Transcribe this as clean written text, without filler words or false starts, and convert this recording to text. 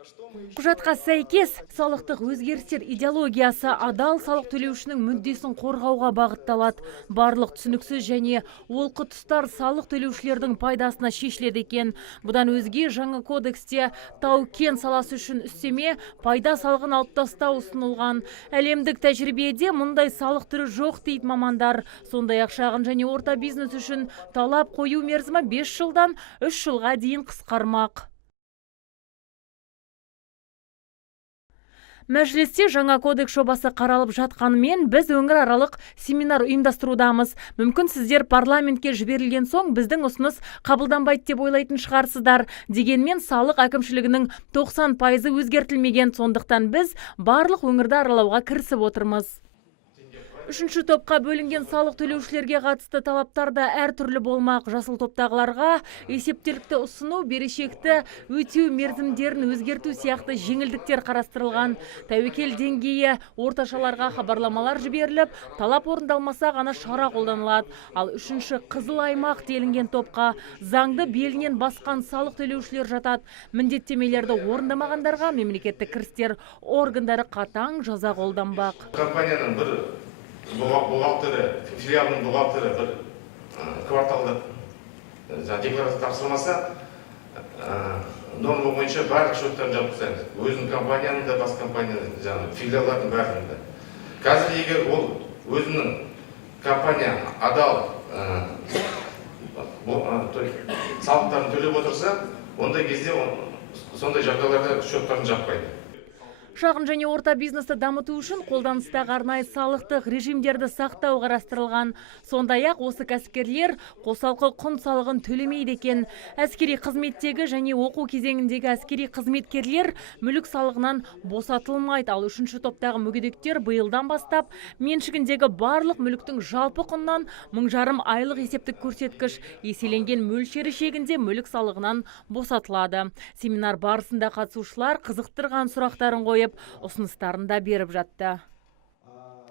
Құжатқа сәйкес, салықтық өзгерістер идеологиясы адал салық төлеушінің мүддесін қорғауға бағытталады. Барлық түсініксіз және олқы тұстар салық төлеушілердің пайдасына шешіледі екен. Бұдан өзге жаңа кодексте тау-кен саласы үшін үстеме пайда салығын алып тастау ұсынылған. Әлемдік тәжірибеде мұндай салық түрі жоқ дейді мамандар. Сондай-ақ шағын және орта бизнес үшін талап қою мерзімі 5 жылдан 3 жылға дейін қысқармақ. Мәжілісте жаңа кодекс жобасы қаралып жатқанымен, біз өңіраралық семинар ұйымдастырудамыз. Мүмкін сіздер парламентке жіберілген соң біздің ұсыныс қабылданбайды деп ойлайтын шығарсыздар. Дегенмен салық әкімшілігінің 90% өзгертілмеген, сондықтан біз барлық өңірді аралауға кірісіп отырмыз. Үшінші топқа бөлінген салық төлеушілерге қатысты талаптар да әртүрлі болмақ. Жасыл топтағыларға есептілікті ұсыну, берешекті өтеу мерзімдерін өзгерту сияқты жеңілдіктер қарастырылған. Тәуекел деңгейі орташаларға хабарламалар жіберіліп, талап орындалмаса ғана шара қолданылады. Ал үшінші қызыл аймақ делінген топқа заңды белінен басқан салық төлеушілер жатады. Міндеттемелерді орындамағандарға мемлекеттік кірістер органдары қатаң жаза қолданбақ. Компанияның бір бухгалтері, филиалының бухгалтері бір кварталдық декларация тапсырмаса, норма бойынша барлық шоттарын жауып тастаймыз. Өзінің компанияның да, бас компанияның, филиалдардың барлығында. Қазір егер ол өзінің компания адал салықтарын төлеп отырса, ондай кезде сондай жағдайларда шоттарын жаппайды. Шағын және орта бизнесті дамыту үшін қолданыстағы арнайы салықтық режимдерді сақтау қарастырылған. Сондай-ақ осы кәсіпкерлер қосалқы құн салығын төлемейді екен. Әскери қызметтегі және оқу кезеңіндегі әскери қызметкерлер мүлік салығынан босатылмайды. Ал үшінші топтағы мүгедектер биылдан бастап меншігіндегі барлық мүліктің жалпы құнынан 1500 айлық есептік көрсеткіш еселенген мөлшері шегінде мүлік салығынан босатылады. Семинар барысында қатысушылар қызықтырған сұрақтарын қойып, ұсыныстарын да беріп жатты.